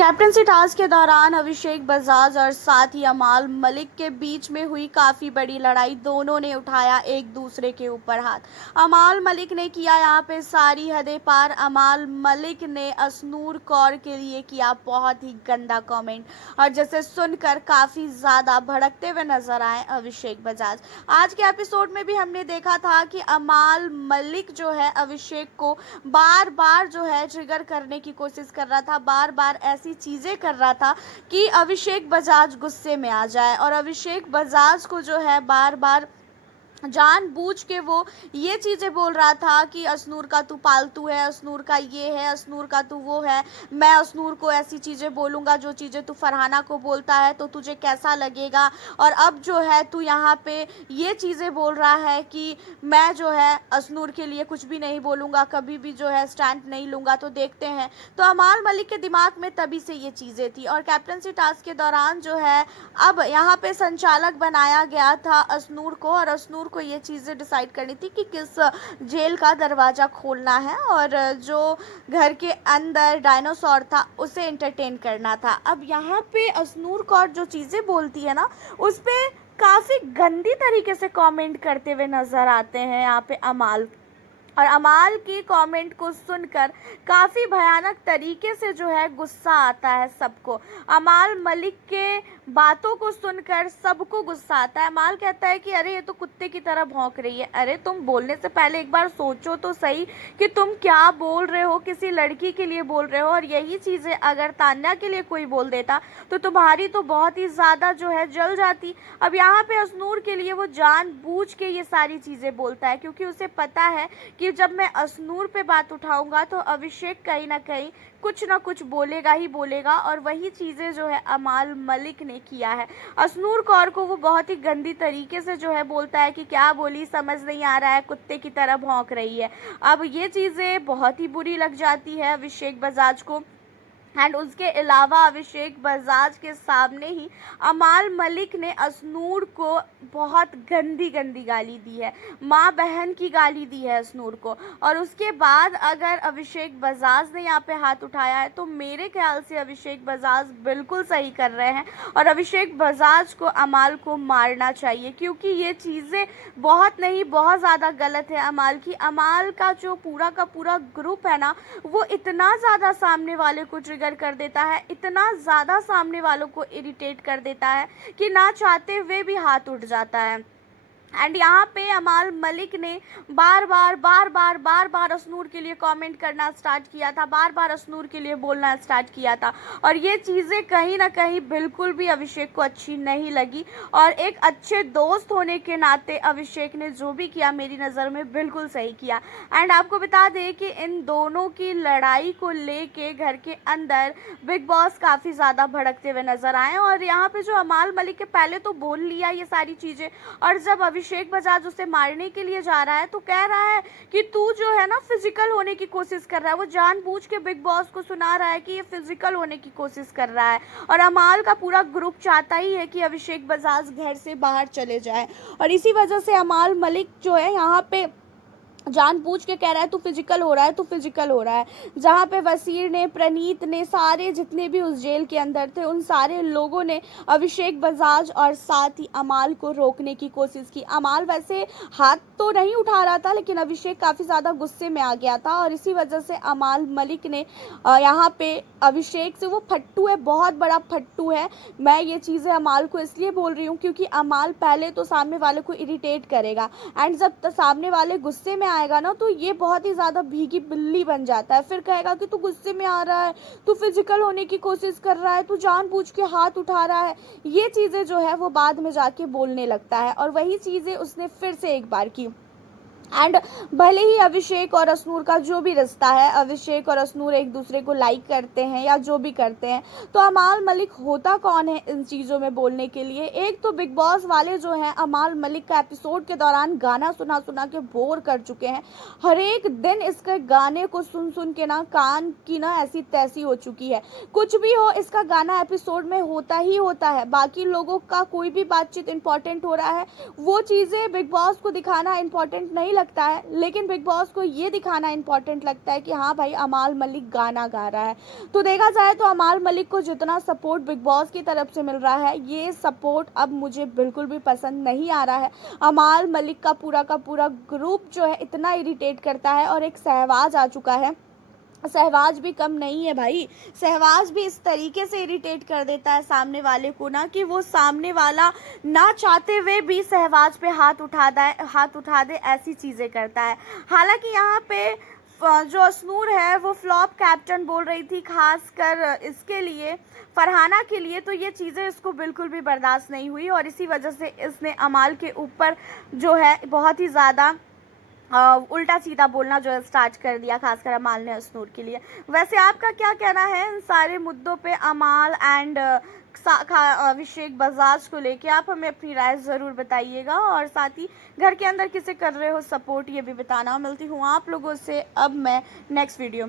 Captaincy task के दौरान अभिषेक बजाज और साथ ही अमाल मलिक के बीच में हुई काफ़ी बड़ी लड़ाई। दोनों ने उठाया एक दूसरे के ऊपर हाथ। अमाल मलिक ने किया यहाँ पे सारी हदें पार। अमाल मलिक ने असनूर कौर के लिए किया बहुत ही गंदा कमेंट और जिसे सुनकर काफ़ी ज़्यादा भड़कते हुए नजर आए अभिषेक बजाज। आज के एपिसोड में भी हमने देखा था कि अमाल मलिक जो है अभिषेक को बार बार जो है ट्रिगर करने की कोशिश कर रहा था, बार बार ऐसी चीजें कर रहा था कि अभिषेक बजाज गुस्से में आ जाए और अभिषेक बजाज को जो है बार बार जानबूझ के वो ये चीज़ें बोल रहा था कि असनूर का तू पालतू है, असनूर का ये है, असनूर का तू वो है। मैं असनूर को ऐसी चीज़ें बोलूँगा जो चीज़ें तू फरहाना को बोलता है तो तुझे कैसा लगेगा। और अब जो है तू यहाँ पे ये चीज़ें बोल रहा है कि मैं जो है असनूर के लिए कुछ भी नहीं बोलूँगा, कभी भी जो है स्टैंड नहीं लूँगा। तो देखते हैं। तो अमाल मलिक के दिमाग में तभी से ये चीज़ें थी और कैप्टनसी टास्क के दौरान जो है अब यहाँ पे संचालक बनाया गया था असनूर को और असनूर को ये चीज़ें डिसाइड करनी थी कि किस जेल का दरवाज़ा खोलना है और जो घर के अंदर डायनासोर था उसे एंटरटेन करना था। अब यहाँ पे असनूर कौर जो चीज़ें बोलती है ना उस पर काफ़ी गंदी तरीके से कमेंट करते हुए नज़र आते हैं यहाँ पे अमाल। और अमाल की कमेंट को सुनकर काफ़ी भयानक तरीके से जो है गुस्सा आता है सबको। अमाल मलिक के बातों को सुनकर सबको गुस्सा आता है। अमाल कहता है कि अरे ये तो कुत्ते की तरह भौंक रही है। अरे तुम बोलने से पहले एक बार सोचो तो सही कि तुम क्या बोल रहे हो, किसी लड़की के लिए बोल रहे हो। और यही चीज़ें अगर तान्या के लिए कोई बोल देता तो तुम्हारी तो बहुत ही ज़्यादा जो है जल जाती। अब यहाँ पे असनूर के लिए वो जानबूझ के ये सारी चीज़ें बोलता है क्योंकि उसे पता है कि जब मैं असनूर पे बात उठाऊंगा तो अभिषेक कहीं ना कहीं कुछ ना कुछ बोलेगा ही बोलेगा। और वही चीज़ें जो है अमाल मलिक ने किया है। असनूर कौर को वो बहुत ही गंदी तरीके से जो है बोलता है कि क्या बोली समझ नहीं आ रहा है, कुत्ते की तरह भौंक रही है। अब ये चीज़ें बहुत ही बुरी लग जाती है अभिषेक बजाज को। एंड उसके अलावा अभिषेक बजाज के सामने ही अमाल मलिक ने असनूर को बहुत गंदी गंदी गाली दी है, माँ बहन की गाली दी है असनूर को। और उसके बाद अगर अभिषेक बजाज ने यहाँ पे हाथ उठाया है तो मेरे ख्याल से अभिषेक बजाज बिल्कुल सही कर रहे हैं और अभिषेक बजाज को अमाल को मारना चाहिए क्योंकि ये चीज़ें बहुत नहीं बहुत ज़्यादा गलत है अमाल की। अमाल का जो पूरा का पूरा ग्रुप है ना वो इतना ज़्यादा सामने वाले को ट्रिगर कर देता है, इतना ज़्यादा सामने वालों को इरिटेट कर देता है कि ना चाहते हुए भी हाथ उठ जाता है। एंड यहाँ पे अमाल मलिक ने बार बार असनूर के लिए कमेंट करना स्टार्ट किया था, बार बार असनूर के लिए बोलना स्टार्ट किया था और ये चीज़ें कहीं ना कहीं बिल्कुल भी अभिषेक को अच्छी नहीं लगी। और एक अच्छे दोस्त होने के नाते अभिषेक ने जो भी किया मेरी नज़र में बिल्कुल सही किया। एंड आपको बता दें कि इन दोनों की लड़ाई को लेके घर के अंदर बिग बॉस काफ़ी ज़्यादा भड़कते हुए नज़र आए और यहाँ पे जो अमाल मलिक के पहले तो बोल लिया ये सारी चीज़ें और जब अभिषेक बजाज उसे मारने के लिए जा रहा है तो कह रहा है कि तू जो है ना फिजिकल होने की कोशिश कर रहा है। वो जानबूझ के बिग बॉस को सुना रहा है कि ये फिजिकल होने की कोशिश कर रहा है और अमाल का पूरा ग्रुप चाहता ही है कि अभिषेक बजाज घर से बाहर चले जाए और इसी वजह से अमाल मलिक जो है यहाँ पे जानबूझ के कह रहा है तू फिजिकल हो रहा है, तू फिजिकल हो रहा है। जहाँ पे वसीर ने, प्रणीत ने, सारे जितने भी उस जेल के अंदर थे उन सारे लोगों ने अभिषेक बजाज और साथ ही अमाल को रोकने की कोशिश की। अमाल वैसे हाथ तो नहीं उठा रहा था लेकिन अभिषेक काफ़ी ज़्यादा गुस्से में आ गया था और इसी वजह से अमाल मलिक ने यहाँ पे अभिषेक से, वो फट्टू है, बहुत बड़ा फट्टू है। मैं ये चीज़ें अमाल को इसलिए बोल रही हूँ क्योंकि अमाल पहले तो सामने वाले को इरिटेट करेगा एंड जब सामने वाले गुस्से में आएगा ना तो ये बहुत ही ज़्यादा भीगी बिल्ली बन जाता है। फिर कहेगा कि तू गुस्से में आ रहा है, तू फिजिकल होने की कोशिश कर रहा है, तू जानबूझ के हाथ उठा रहा है। ये चीज़ें जो है वो बाद में जाके बोलने लगता है और वही चीज़ें उसने फिर से एक बार की। एंड भले ही अभिषेक और असनूर का जो भी रिश्ता है, अभिषेक और असनूर एक दूसरे को लाइक करते हैं या जो भी करते हैं, तो अमाल मलिक होता कौन है इन चीज़ों में बोलने के लिए। एक तो बिग बॉस वाले जो हैं अमाल मलिक का एपिसोड के दौरान गाना सुना सुना के बोर कर चुके हैं। हर एक दिन इसके गाने को सुन सुन के ना कान की ना ऐसी तैसी हो चुकी है। कुछ भी हो इसका गाना एपिसोड में होता ही होता है। बाकी लोगों का कोई भी बातचीत इंपॉर्टेंट हो रहा है वो चीज़ें बिग बॉस को दिखाना इंपॉर्टेंट नहीं लगता है, लेकिन बिग बॉस को ये दिखाना इम्पॉर्टेंट लगता है कि हाँ भाई अमाल मलिक गाना गा रहा है। तो देखा जाए तो अमाल मलिक को जितना सपोर्ट बिग बॉस की तरफ से मिल रहा है, ये सपोर्ट अब मुझे बिल्कुल भी पसंद नहीं आ रहा है। अमाल मलिक का पूरा ग्रुप जो है इतना इरिटेट करता है, और एक सहवाज आ चुका है। सहवाज भी कम नहीं है भाई। सहवाज भी इस तरीके से इरिटेट कर देता है सामने वाले को ना, कि वो सामने वाला ना चाहते हुए भी सहवाज पे हाथ उठा दे, ऐसी चीज़ें करता है। हालांकि यहाँ पे जो अश्नूर है वो फ्लॉप कैप्टन बोल रही थी, खासकर इसके लिए, फरहाना के लिए, तो ये चीज़ें इसको बिल्कुल भी बर्दाश्त नहीं हुई, और इसी वजह से इसने अमाल के ऊपर जो है बहुत ही ज़्यादा उल्टा सीधा बोलना जो है स्टार्ट कर दिया, खासकर अमाल ने अश्नूर के लिए। वैसे आपका क्या कहना है इन सारे मुद्दों पे, अमाल एंड अभिषेक बजाज को लेके? आप हमें अपनी राय ज़रूर बताइएगा, और साथ ही घर के अंदर किसे कर रहे हो सपोर्ट ये भी बताना। मिलती हूँ आप लोगों से अब मैं नेक्स्ट वीडियो में।